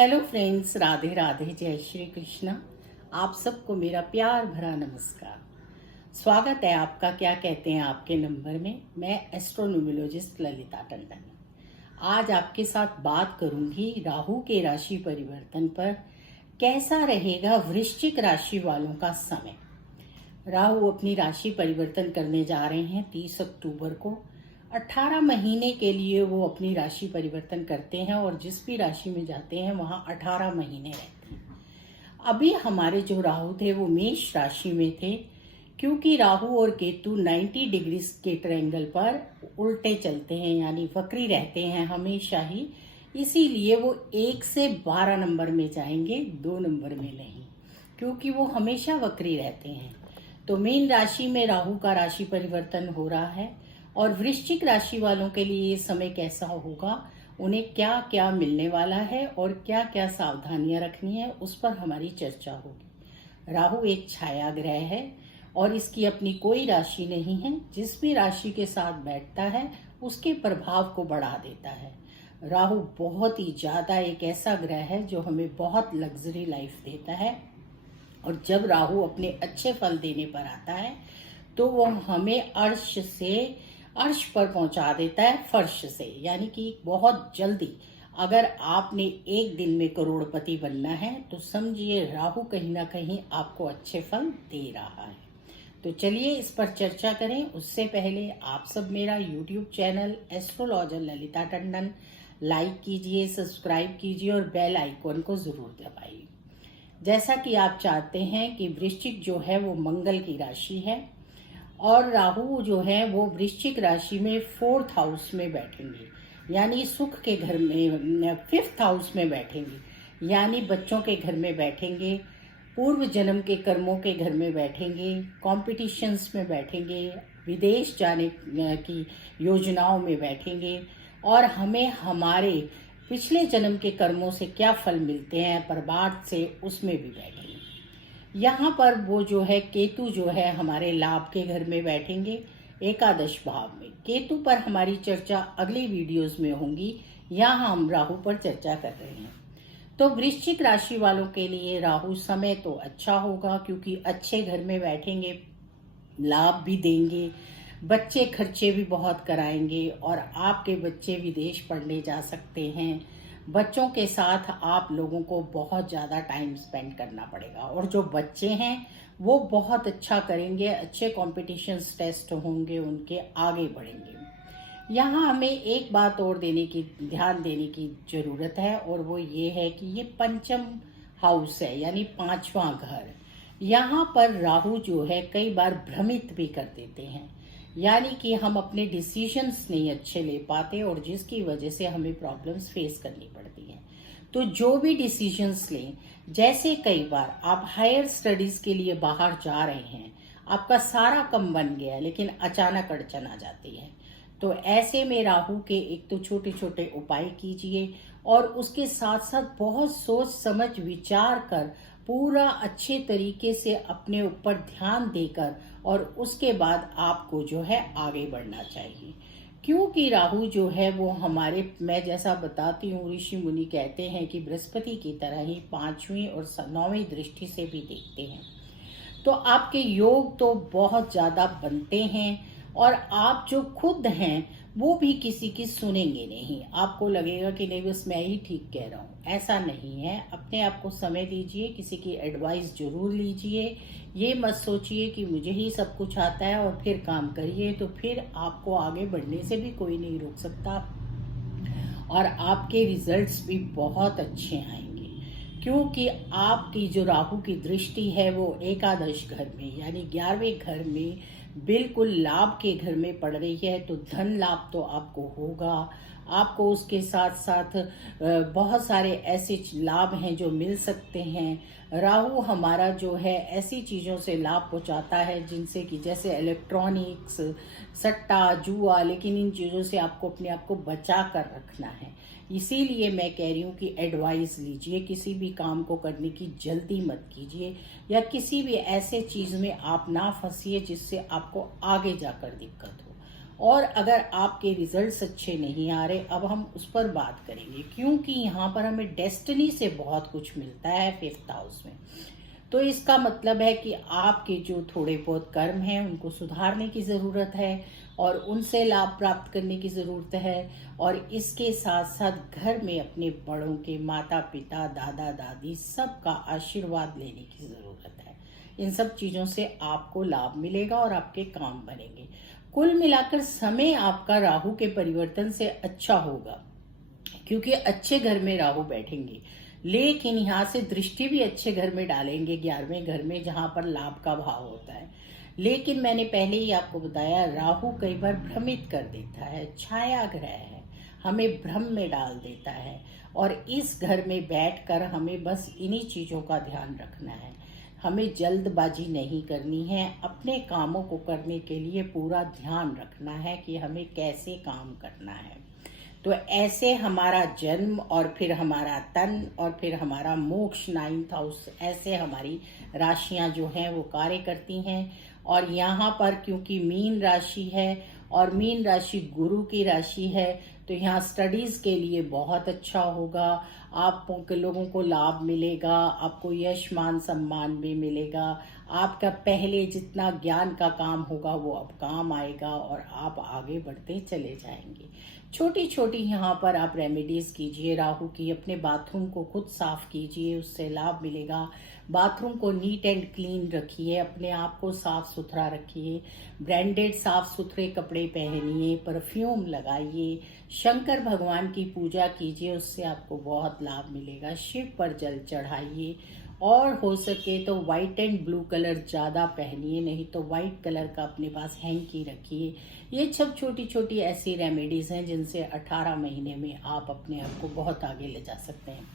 Hello friends, Radhe Radhe, जय श्री कृष्णा। आप सबको मेरा प्यार भरा नमस्कार। स्वागत है आपका क्या कहते हैं आपके नंबर में। मैं एस्ट्रोन्यूमरोलॉजिस्ट ललिता टंडन आज आपके साथ बात करूंगी राहु के राशि परिवर्तन पर। कैसा रहेगा वृश्चिक राशि वालों का समय। राहु अपनी राशि परिवर्तन करने जा रहे हैं 30 अक्टूबर को। 18 महीने के लिए वो अपनी राशि परिवर्तन करते हैं और जिस भी राशि में जाते हैं वहां 18 महीने रहते हैं। अभी हमारे जो राहु थे वो मेष राशि में थे, क्योंकि राहु और केतु 90 डिग्री के ट्रायंगल पर उल्टे चलते हैं, यानी वक्री रहते हैं हमेशा ही। इसीलिए वो 1 से 12 नंबर में जाएंगे, 2 नंबर में नहीं, क्योंकि वो हमेशा वक्री रहते हैं। तो मीन राशि में राहु का राशि परिवर्तन हो रहा है और वृश्चिक राशि वालों के लिए ये समय कैसा होगा, उन्हें क्या क्या मिलने वाला है और क्या क्या सावधानियां रखनी है, उस पर हमारी चर्चा होगी। राहु एक छाया ग्रह है और इसकी अपनी कोई राशि नहीं है। जिस भी राशि के साथ बैठता है उसके प्रभाव को बढ़ा देता है। राहु बहुत ही ज्यादा एक ऐसा ग्रह है जो हमें बहुत लग्जरी लाइफ देता है, और जब राहु अपने अच्छे फल देने पर आता है तो वो हमें अर्श पर पहुंचा देता है, फर्श से। यानी कि बहुत जल्दी अगर आपने एक दिन में करोड़पति बनना है तो समझिए राहु कहीं ना कहीं आपको अच्छे फल दे रहा है। तो चलिए इस पर चर्चा करें। उससे पहले आप सब मेरा YouTube channel astrologer Lalita Tandon like कीजिए, सब्सक्राइब कीजिए और बेल आइकॉन को जरूर दबाइए। जैसा कि आप चाहते हैं कि वृश्चिक जो है वो मंगल की राशि है और राहु जो है वो वृश्चिक राशि में 4th हाउस में बैठेंगे, यानी सुख के घर में। 5th हाउस में बैठेंगे, यानी बच्चों के घर में बैठेंगे, पूर्व जन्म के कर्मों के घर में बैठेंगे, कॉम्पिटिशन्स में बैठेंगे, विदेश जाने की योजनाओं में बैठेंगे और हमें हमारे पिछले जन्म के कर्मों से क्या फल मिलते हैं प्रभात से, उसमें भी बैठेंगे। यहाँ पर वो जो है केतु जो है हमारे लाभ के घर में बैठेंगे, एकादश भाव में। केतु पर हमारी चर्चा अगली वीडियोस में होगी, यहाँ हम राहु पर चर्चा कर रहे हैं। तो वृश्चिक राशि वालों के लिए राहु समय तो अच्छा होगा, क्योंकि अच्छे घर में बैठेंगे, लाभ भी देंगे, बच्चे खर्चे भी बहुत कराएंगे और आपके बच्चे विदेश पढ़ने जा सकते हैं। बच्चों के साथ आप लोगों को बहुत ज़्यादा टाइम स्पेंड करना पड़ेगा और जो बच्चे हैं वो बहुत अच्छा करेंगे, अच्छे कॉम्पिटिशन्स टेस्ट होंगे, उनके आगे बढ़ेंगे। यहाँ हमें एक बात और ध्यान देने की ज़रूरत है, और वो ये है कि ये पंचम हाउस है, यानी 5वां घर। यहाँ पर राहु जो है कई बार भ्रमित भी कर देते हैं, यानी कि हम अपने डिसीजंस नहीं अच्छे ले पाते और जिसकी वजह से हमें प्रॉब्लम्स फेस करनी पड़ती हैं। तो जो भी डिसीजंस लें, जैसे कई बार आप हायर स्टडीज के लिए बाहर जा रहे हैं, आपका सारा कम बन गया लेकिन अचानक अड़चन आ जाती है, तो ऐसे में राहु के एक तो छोटे छोटे उपाय कीजिए और उसके साथ साथ बहुत सोच समझ विचार कर पूरा अच्छे तरीके से अपने ऊपर ध्यान देकर और उसके बाद आपको जो है आगे बढ़ना चाहिए। क्योंकि राहु जो है वो हमारे, मैं जैसा बताती हूँ, ऋषि मुनि कहते हैं कि बृहस्पति की तरह ही 5वीं और 9वीं दृष्टि से भी देखते हैं। तो आपके योग तो बहुत ज्यादा बनते हैं और आप जो खुद हैं वो भी किसी की सुनेंगे नहीं। आपको लगेगा कि नहीं बस मैं ही ठीक कह रहा हूँ, ऐसा नहीं है। अपने आप को समय दीजिए, किसी की एडवाइस जरूर लीजिए। ये मत सोचिए कि मुझे ही सब कुछ आता है और फिर काम करिए, तो फिर आपको आगे बढ़ने से भी कोई नहीं रोक सकता और आपके रिजल्ट्स भी बहुत अच्छे आएंगे। क्योंकि आपकी जो राहु की दृष्टि है वो एकादश घर में, यानी 11वें घर में, बिल्कुल लाभ के घर में पड़ रही है। तो धन लाभ तो आपको होगा, आपको उसके साथ साथ बहुत सारे ऐसे लाभ हैं जो मिल सकते हैं। राहु हमारा जो है ऐसी चीज़ों से लाभ पहुंचाता है जिनसे कि जैसे इलेक्ट्रॉनिक्स, सट्टा, जुआ, लेकिन इन चीज़ों से आपको अपने आप को बचा कर रखना है। इसीलिए मैं कह रही हूँ कि एडवाइस लीजिए, किसी भी काम को करने की जल्दी मत कीजिए या किसी भी ऐसे चीज़ में आप ना फंसिए जिससे आपको आगे जाकर दिक्कत हो। और अगर आपके रिजल्ट्स अच्छे नहीं आ रहे, अब हम उस पर बात करेंगे, क्योंकि यहाँ पर हमें डेस्टिनी से बहुत कुछ मिलता है 5th हाउस में। तो इसका मतलब है कि आपके जो थोड़े बहुत कर्म हैं उनको सुधारने की ज़रूरत है और उनसे लाभ प्राप्त करने की ज़रूरत है। और इसके साथ साथ घर में अपने बड़ों के, माता पिता, दादा दादी, सबका आशीर्वाद लेने की ज़रूरत है। इन सब चीज़ों से आपको लाभ मिलेगा और आपके काम बनेंगे। कुल मिलाकर समय आपका राहु के परिवर्तन से अच्छा होगा, क्योंकि अच्छे घर में राहु बैठेंगे, लेकिन यहाँ से दृष्टि भी अच्छे घर में डालेंगे, 11वें घर में, जहां पर लाभ का भाव होता है। लेकिन मैंने पहले ही आपको बताया, राहु कई बार भ्रमित कर देता है, छाया ग्रह है, हमें भ्रम में डाल देता है। और इस घर में बैठकर हमें बस इन्हीं चीजों का ध्यान रखना है। हमें जल्दबाजी नहीं करनी है, अपने कामों को करने के लिए पूरा ध्यान रखना है कि हमें कैसे काम करना है। तो ऐसे हमारा जन्म और फिर हमारा तन और फिर हमारा मोक्ष 9th हाउस, ऐसे हमारी राशियां जो हैं वो कार्य करती हैं। और यहाँ पर क्योंकि मीन राशि है और मीन राशि गुरु की राशि है, तो यहाँ स्टडीज के लिए बहुत अच्छा होगा। आप लोगों को लाभ मिलेगा, आपको यश मान सम्मान भी मिलेगा। आपका पहले जितना ज्ञान का काम होगा वो अब काम आएगा और आप आगे बढ़ते चले जाएंगे। छोटी छोटी यहाँ पर आप रेमेडीज कीजिए राहु की। अपने बाथरूम को खुद साफ कीजिए, उससे लाभ मिलेगा। बाथरूम को नीट एंड क्लीन रखिए, अपने आप को साफ सुथरा रखिए, ब्रांडेड साफ सुथरे कपड़े पहनिए, परफ्यूम लगाइए, शंकर भगवान की पूजा कीजिए, उससे आपको बहुत लाभ मिलेगा। शिव पर जल चढ़ाइए और हो सके तो व्हाइट एंड ब्लू कलर ज़्यादा पहनिए, नहीं तो व्हाइट कलर का अपने पास हैंकी रखिए। ये सब छोटी छोटी ऐसी रेमेडीज़ हैं जिनसे 18 महीने में आप अपने आप को बहुत आगे ले जा सकते हैं।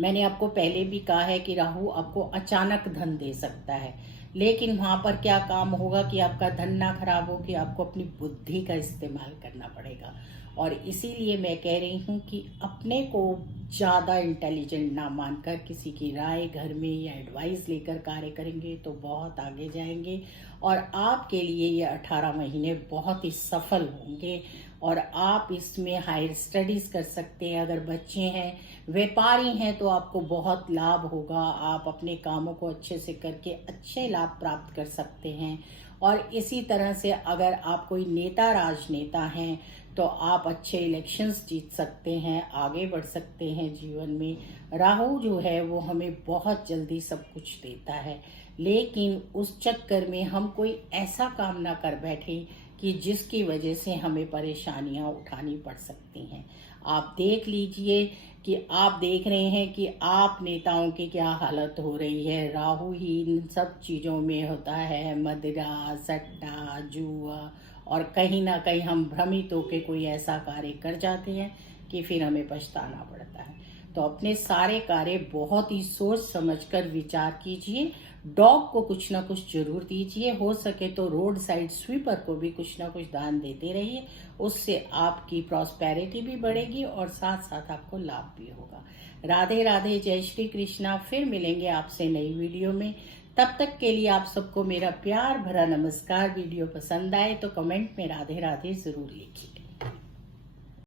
मैंने आपको पहले भी कहा है कि राहु आपको अचानक धन दे सकता है, लेकिन वहां पर क्या काम होगा कि आपका धन ना खराब हो, कि आपको अपनी बुद्धि का इस्तेमाल करना पड़ेगा। और इसीलिए मैं कह रही हूँ कि अपने को ज़्यादा इंटेलिजेंट ना मानकर किसी की राय घर में या एडवाइस लेकर कार्य करेंगे तो बहुत आगे जाएंगे और आपके लिए ये 18 महीने बहुत ही सफल होंगे और आप इसमें हायर स्टडीज कर सकते हैं। अगर बच्चे हैं, व्यापारी हैं, तो आपको बहुत लाभ होगा। आप अपने कामों को अच्छे से करके अच्छे लाभ प्राप्त कर सकते हैं। और इसी तरह से अगर आप कोई नेता, राजनेता हैं, तो आप अच्छे इलेक्शंस जीत सकते हैं, आगे बढ़ सकते हैं जीवन में। राहु जो है वो हमें बहुत जल्दी सब कुछ देता है, लेकिन उस चक्कर में हम कोई ऐसा काम ना कर बैठे कि जिसकी वजह से हमें परेशानियां उठानी पड़ सकती हैं। आप देख लीजिए कि आप देख रहे हैं कि आप नेताओं की क्या हालत हो रही है। राहु ही इन सब चीज़ों में होता है, मदिरा, सट्टा, जुआ, और कहीं ना कहीं हम भ्रमित होकर कोई ऐसा कार्य कर जाते हैं कि फिर हमें पछताना पड़ता है। तो अपने सारे कार्य बहुत ही सोच समझकर विचार कीजिए। डॉग को कुछ ना कुछ जरूर दीजिए, हो सके तो रोड साइड स्वीपर को भी कुछ ना कुछ दान देते रहिए। उससे आपकी प्रॉस्पेरिटी भी बढ़ेगी और साथ साथ आपको लाभ भी होगा। राधे राधे, जय श्री कृष्णा। फिर मिलेंगे आपसे नई वीडियो में। तब तक के लिए आप सबको मेरा प्यार भरा नमस्कार। वीडियो पसंद आए तो कमेंट में राधे राधे जरूर लिखिए।